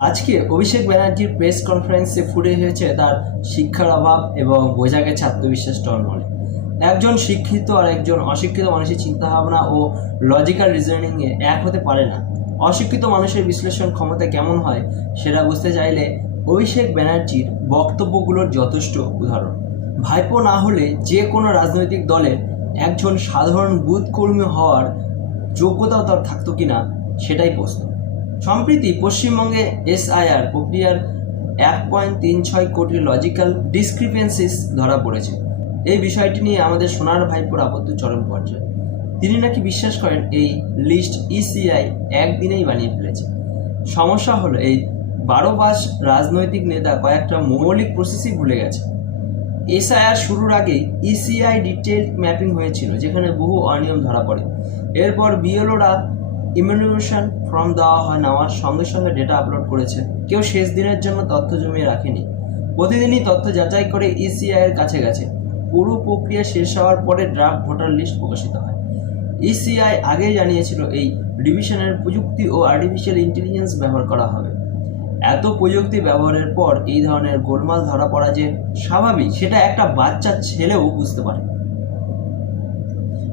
আজকে অভিষেক ব্যানার্জির প্রেস কনফারেন্সে ফুটে এসেছে তার শিক্ষার অভাব এবং বোঝা গেছে আত্মবিশ্বাস টলমলে। একজন শিক্ষিত আর একজন অশিক্ষিত মানুষের চিন্তাভাবনা ও লজিক্যাল রিজনিংয়ে এক হতে পারে না। অশিক্ষিত মানুষের বিশ্লেষণ ক্ষমতা কেমন হয় সেটা বুঝতে চাইলে অভিষেক ব্যানার্জির বক্তব্যগুলোর যথেষ্ট উদাহরণ। ভাইপো না হলে যে কোনো রাজনৈতিক দলের একজন সাধারণ বুথ কর্মী হওয়ার যোগ্যতাও তার থাকতো কিনা সেটাই প্রশ্ন। সম্প্রতি পশ্চিমবঙ্গে এসআইআর প্রক্রিয়ার 1.36 কোটি লজিক্যাল ডিসক্রিপেন্সিস ধরা পড়েছে। এই বিষয়টি নিয়ে আমাদের সোনার ভাইপোর আপত্তি চরম পর্যায়ে। তিনি নাকি বিশ্বাস করেন এই লিস্ট ইসিআই একদিনেই বানিয়ে ফেলেছে। সমস্যা হলো এই 12 মাস রাজনৈতিক নেতা কয়েকটা মৌলিক প্রসেসই ভুলে গেছে। এসআইআর শুরুর আগেই ইসিআই ডিটেল ম্যাপিং হয়েছিল, যেখানে বহু অনিয়ম ধরা পড়ে। এরপর বিএলওরা ইমিউনেশন ফর্ম নেওয়ার সঙ্গে সঙ্গে ডেটা আপলোড করেছে। কেউ শেষ দিনের জন্য তথ্য জমিয়ে রাখেনি, প্রতিদিনই তথ্য যাচাই করে ইসিআই এর কাছে গেছে। পুরো প্রক্রিয়া শেষ হওয়ার পরে ড্রাফট ভোটার লিস্ট প্রকাশিত হয়। ইসিআই আগেই জানিয়েছিল এই ডিভিশনের প্রযুক্তি ও আর্টিফিশিয়াল ইন্টেলিজেন্স ব্যবহার করা হবে। এত প্রযুক্তি ব্যবহারের পর এই ধরনের গোলমাল ধরা পড়া যে স্বাভাবিক সেটা একটা বাচ্চা ছেলেও বুঝতে পারে,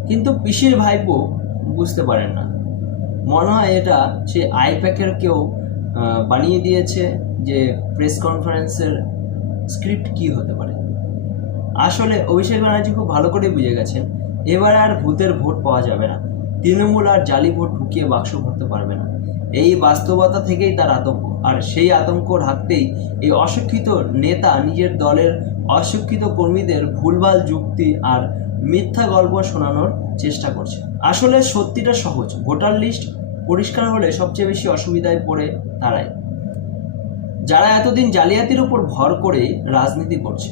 কিন্তু পিসির ভাইপো বুঝতে পারেন না। মনে হয় এটা সে আইপ্যাকের কেউ বানিয়ে দিয়েছে যে প্রেস কনফারেন্সের স্ক্রিপ্ট কি হতে পারে। আসলে অভিষেক ব্যানার্জি খুব ভালো করে বুঝে গেছেন এবার আর ভূতের ভোট পাওয়া যাবে না। তৃণমূল আর জালি ভোট ঢুকিয়ে বাক্স ভরতে পারবে না। এই বাস্তবতা থেকেই তার আতঙ্ক, আর সেই আতঙ্ক ঢাকতেই এই অশিক্ষিত নেতা নিজের দলের অশিক্ষিত কর্মীদের ভুলভাল যুক্তি আর মিথ্যা গল্প শোনানোর চেষ্টা করছে। আসলে সত্যিটা সহজ, ভোটার লিস্ট পরিষ্কার হলে সবচেয়ে বেশি অসুবিধায় পড়ে তারাই, যারা এতদিন জালিয়াতির উপর ভর করে রাজনীতি করছে।